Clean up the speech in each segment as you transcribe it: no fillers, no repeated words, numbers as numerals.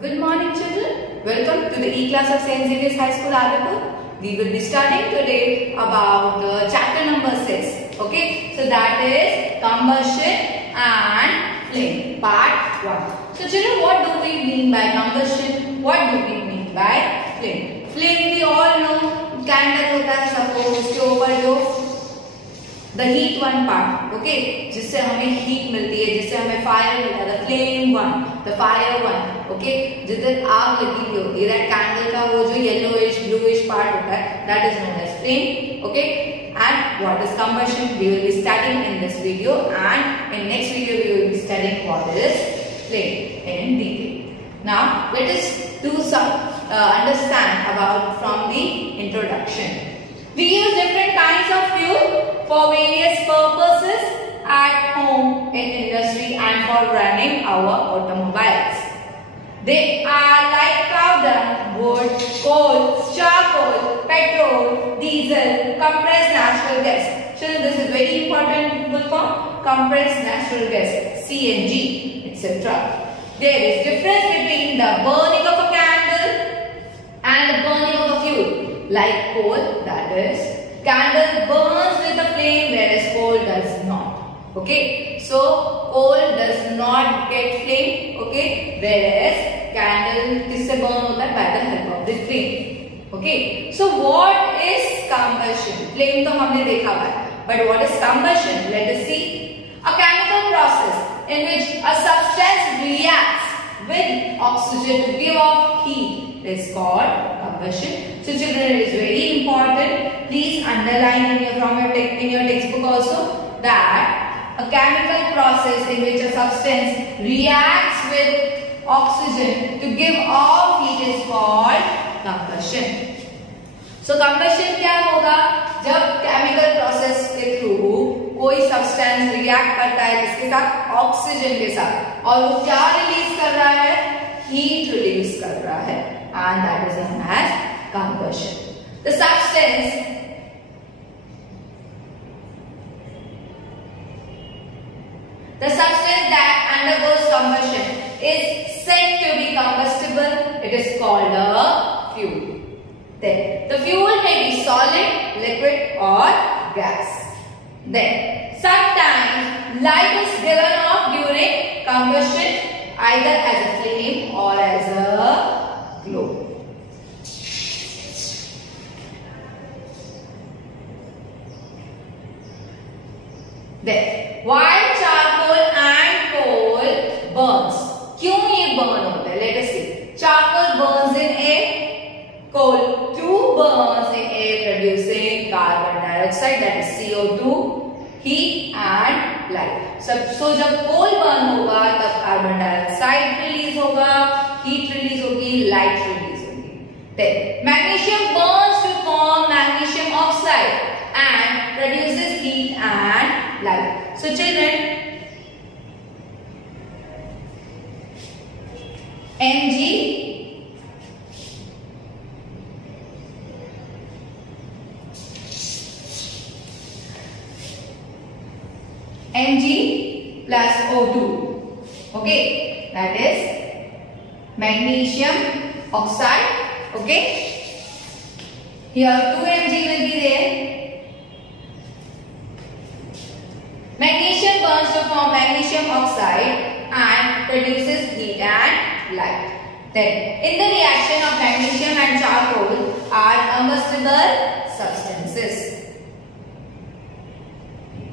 Good morning, children. Welcome to the E-class of St. Xavier's High School, Adipur. We will be studying today about the chapter number 6. Okay, so that is combustion and flame, part 1. So, children, what do we mean by combustion? What do we mean by flame? Flame we all know, candle होता है suppose उसके ऊपर जो the heat one part, okay, जिससे हमें heat मिलती है, जिससे हमें fire मिलता है, the flame one, the fire one, okay, जिधर आग लगी हुई होती है, that candle का वो जो yellowish, bluish part होता है, that is known as flame, okay. And what is combustion? We will be studying in this video, and in next video we will be studying what is flame in detail. Now let us do some understand about from the introduction. We use different kinds of fuel for various purposes at home, in industry and for running our automobiles. They are like powder, wood, coal, charcoal, petrol, diesel, compressed natural gas. Children, this is very important full form. Compressed natural gas, CNG, etc. There is difference between the burning of a candle and the burning of a fuel. Like coal, that is, candle burns with a flame whereas coal does not. Okay, so coal does not get flame. Okay, whereas candle किससे burn होता है? By the help of the flame. Okay, so what is combustion? Flame तो हमने देखा हुआ है, but what is combustion? Let us see. A chemical process in which a substance reacts with oxygen to give off heat is called combustion. So children, it is very important. Please underline in your textbook also that a chemical process in which a substance reacts with oxygen to give off heat is called combustion. So combustion क्या होगा? जब chemical process के through कोई substance react करता है किसके साथ? Oxygen के साथ, और वो क्या रिलीज कर रहा है? हीट रिलीज कर रहा है, and that is known as combustion. The substance that undergoes combustion is said to be combustible. It is called a fuel. Then the fuel may be solid, liquid or gas. Then sometimes light is given off during combustion either as a flame or as a glow. Then why charcoal and coal burns? क्यों ये burn होता है? Let us see. Charcoal burns in air. Coal too burns in air, producing carbon dioxide, that is CO2, heat and light. So जब coal burn होगा तब carbon dioxide release होगा, heat release होगी, light release होगी. Then magnesium burns to form magnesium oxide and produces heat and light. So children, Mg plus O2, okay, that is magnesium oxide, okay. Here 2 Mg will be there. Magnesium burns to form magnesium oxide and produces heat and light. Then, in the reaction of magnesium and charcoal are combustible substances.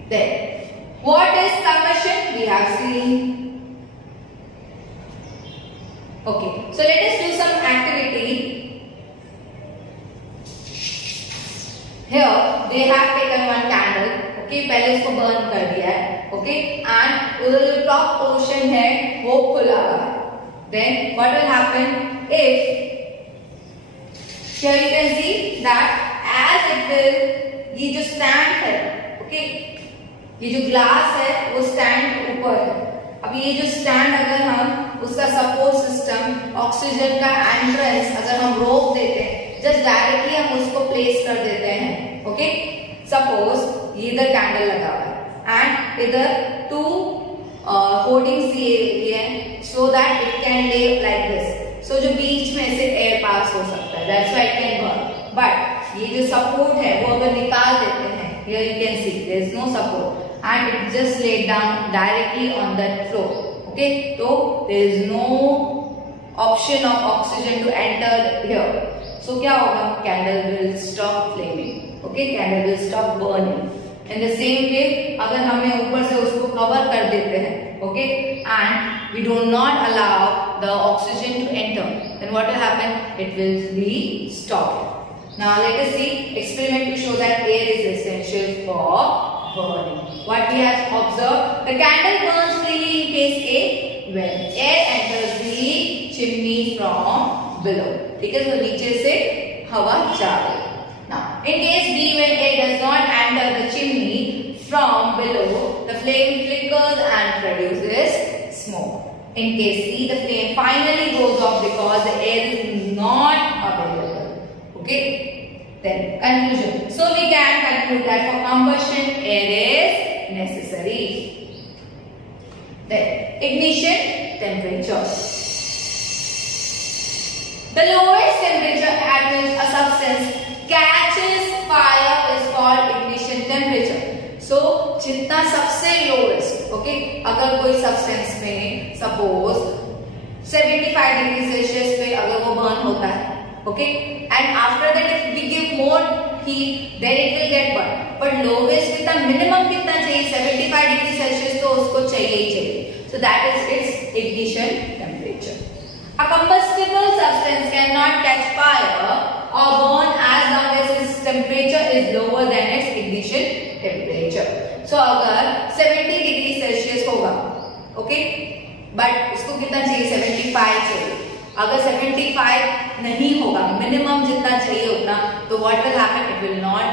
Then, what is combustion? We have seen. Okay, so let us do some activity. Here, they have taken one candle. Okay, पहले इसको burn कर दिया है. Okay, and उधर जो top portion है वो खुला हुआ है. Then what will happen if here you can see that as it will, ये जो stand है, okay, ये जो glass है वो stand ऊपर है. अब ये जो stand अगर हम उसका support system ऑक्सीजन का entrance अगर हम रोक देते हैं, just directly हम उसको place कर देते हैं. Okay, suppose ये इधर कैंडल लगा हुआ है एंड इधर 2 होर्डिंग्स दिए हैं so that it can lay like this. सो जो बीच में से एयर पास हो सकता है, that's why it can burn. But ये जो सपोर्ट है वो अगर निकाल देते हैं, here you can see there is no support and it just led down directly on that floor. Okay, तो there is no option of oxygen to enter here. So क्या होगा, candle will stop flaming. Okay, candle will stop burning. In the same way अगर हमने ऊपर से उसको cover कर देते हैं, okay, and we do not allow the oxygen to enter, then what will happen, it will be stopped. Now let us see experiment to show that air is essential for burning. What we have observed, the candle burns freely in case A, when air enters the chimney from below. ठीक है, तो नीचे से हवा जा रही है. Now, in case B, when air does not enter the chimney from below, the flame flickers and produces smoke. In case C, the flame finally goes off because the air is not available. Okay, then conclusion. So we can conclude that for combustion, air is necessary. Then ignition temperature. The lowest temperature at which a substance catches fire is called ignition temperature. So जितना सबसे lowest, okay, अगर कोई substance में suppose 75 degree Celsius पे अगर वो burn होता है, okay, and after that if we give more heat then it will get burned. But lowest कितना minimum कितना चाहिए, 75 डिग्री सेल्सियस तो उसको चाहिए ही चाहिए. So that is its ignition temperature. A combustible substance cannot catch fire or burn as long as its temperature is lower than its ignition temperature. So अगर 70 degree Celsius होगा, okay, but उसको कितना चाहिए, 75 चाहिए. अगर 75 नहीं होगा, मिनिमम जितना चाहिए उतना, तो what will happen, it will not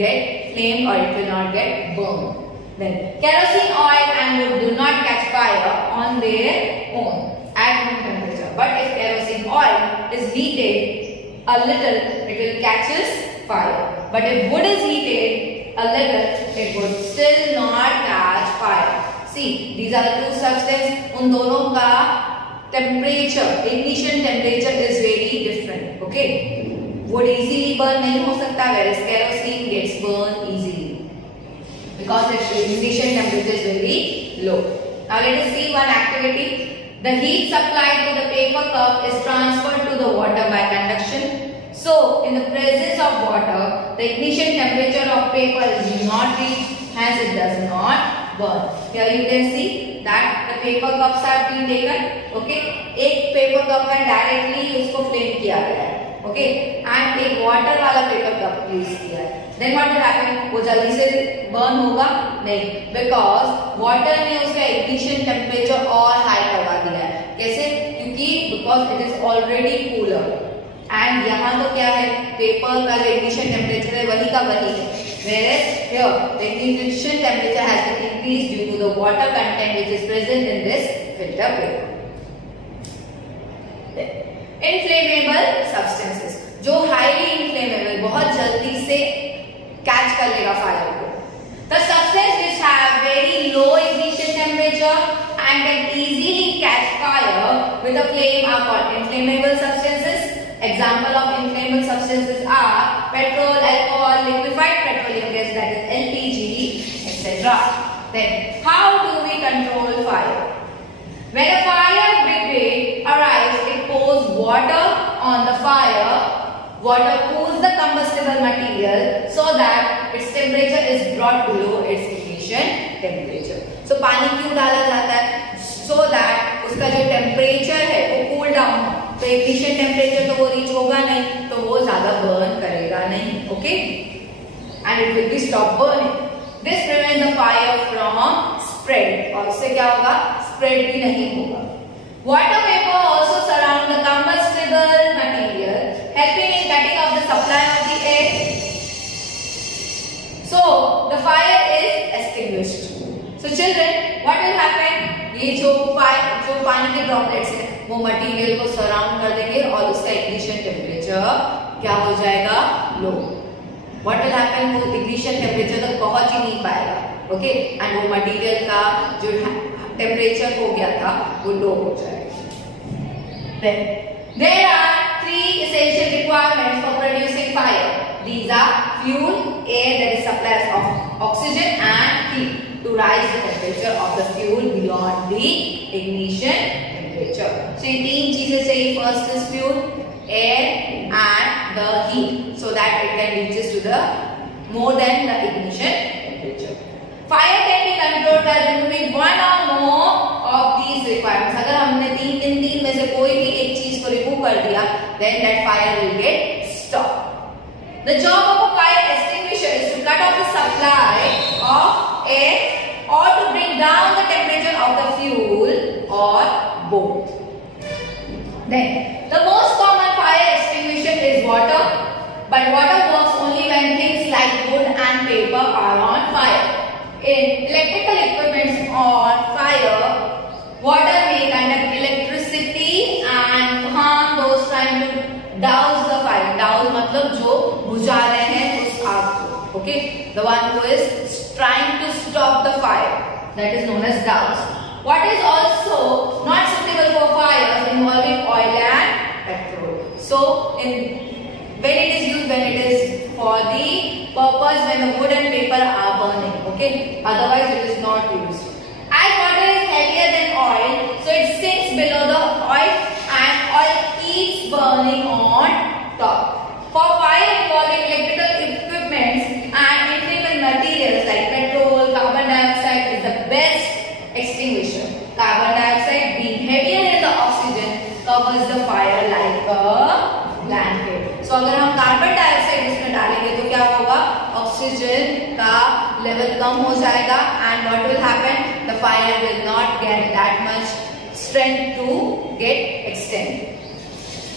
get flame or it will not get burned. Then kerosene oil and wood do not catch fire on their own at room temperature. But if kerosene oil is heated a little, it will catches fire. But if wood is heated a little, it would still not catch fire. See, these are the two substances. उन दोनों का temperature, ignition temperature is very different. Okay, wood easily burn नहीं हो सकता, whereas kerosene gets burned easily because its ignition temperature is very low. Now let us see one activity. The heat supplied to the paper cup is transferred to the water by conduction. So, in the presence of water, the ignition temperature of paper is not reached, hence it does not burn. Here you can see that the paper cups are being taken. Okay, एक paper cup में directly उसको flame किया गया है. Okay, and एक water वाला paper cup use किया है. Then what will happen? वो जल्दी से burn होगा नहीं, because water ने उसका ignition temperature और high करवा दिया है. कैसे? क्योंकि because it is already cooler. And यहाँ तो क्या है? Paper का जो ignition temperature है वही का वही है. Whereas here the ignition temperature has been increased due to the water content which is present in this filter paper. Inflammable substances, जो highly inflammable, बहुत जल्दी से कैच कर लेगा फायर को. The substance which have very low ignition temperature and can easily catch fire with a flame are called inflammable substances. Example of inflammable substances are petrol, alcohol, liquefied petroleum gas, that is LPG, etc. Then, how do we control fire? When a fire brigade arrives, it pours water on the fire. Water cools the combustible material so that its temperature is brought below its ignition temperature. So पानी क्यों डाला जाता है? So that उसका जो temperature है वो cool down हो. तो ignition temperature तो वो reach होगा नहीं, तो वो ज़्यादा burn करेगा नहीं. Okay? And it will be stop burning. This prevents the fire from spread. और उससे क्या होगा? Spread भी नहीं होगा. Water vapor also surround the combustible material, helping in cutting off the supply of the air. So the fire is extinguished. So children, what will happen? ये जो पानी के ड्रॉपलेट्स हैं, वो मटेरियल को सराउंड कर देंगे और उसका इग्निशन टेम्परेचर क्या हो जाएगा? लो. What will happen? वो इग्निशन टेम्परेचर तक पहुंच ही नहीं पाएगा. ओके, एंड वो मटेरियल का जो टेम्परेचर हो गया था वो लो हो जाएगा. Then There are three essential requirements for producing fire. These are fuel, air, that is supplies of oxygen, and heat to rise the temperature of the fuel beyond the ignition temperature. So ये तीन चीजें चाहिए. First is fuel, air, and the heat, so that it can reaches to the more than the ignition temperature. Fire can be controlled by removing one or more of these requirements. अगर हमने इन तीन में से कोई भी एक चीज को रिमूव कर दिया, then that fire will get stopped. The job of a fire extinguisher is to cut off the supply of air or to bring down the temperature of the fuel or both. Then the most common fire extinguisher is water, but water works only when things like wood and paper are on fire. In electrical equipments on fire, water may conduct electricity and harm those trying to douse the fire. Douse मतलब जो बुझा रहे हैं उस आग को. Okay, the one who is trying to stop the fire, that is known as douse. What is also not suitable for fires involving oil and petrol. So when it is used, when it is for the purpose when the wood and paper are burning. Okay, otherwise it is not used. As water is heavier than oil, so it sinks below the oil and oil keeps burning on top. For fire involving electrical equipments and inflammable materials like petrol, carbon dioxide is the best extinguisher. Carbon dioxide, being heavier than the oxygen, covers the fire like a blanket. So अगर हम carbon dioxide इसमें डालेंगे तो क्या होगा? Oxygen का level कम हो जाएगा and what will happen? The fire will not get that much strength to get extended.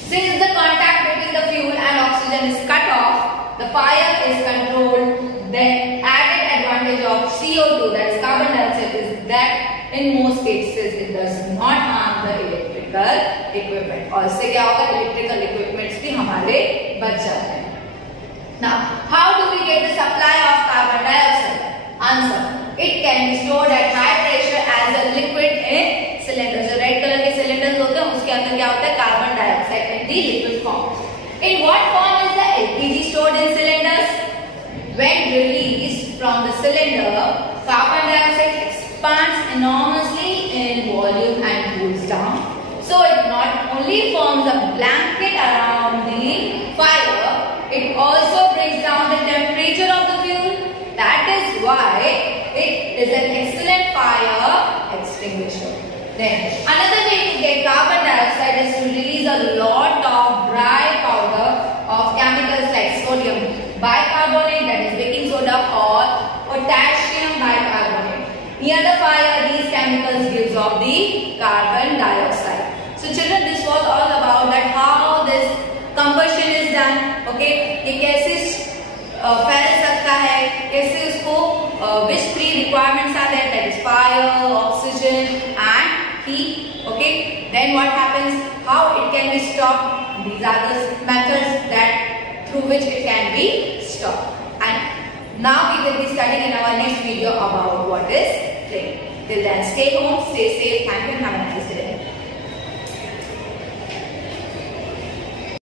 Since the contact between the fuel and oxygen is cut off, the fire is controlled. Then added advantage of CO2, that is carbon dioxide, is that in most cases it does not harm the electrical equipment. और इससे क्या होगा? Electrical equipments भी हमारे बच जाते हैं. Now, how do we get the supply of carbon dioxide? Answer: it can be stored at high pressure as a liquid in cylinder. जो रेड कलर के सिलेंडर्स होते हैं उसके अंदर क्या होता है? Carbon dioxide in the liquid form. In what form is the LPG stored in cylinders? When released from the cylinder, carbon dioxide expands enormously in volume and cools down. So it not only forms a blanket around the fire, it also brings down the temperature of the fuel. That is why it is an excellent fire extinguisher. Then another way to get carbon dioxide is to release a lot of dry powder of chemicals like sodium bicarbonate, that is baking soda, or potassium bicarbonate. Near the fire, these chemicals gives off the carbon dioxide. So children, this was all about that how this combustion is done. Okay, ये कैसे फैल सकता है, कैसे उसको which three requirements are there, that is fire, oxygen and heat. Okay, then what happens, how it can be stopped. These are the methods that through which it can be stopped. And now we will be studying in our next video about what is flame. Till then, stay home, stay safe. Thank you and have a nice day.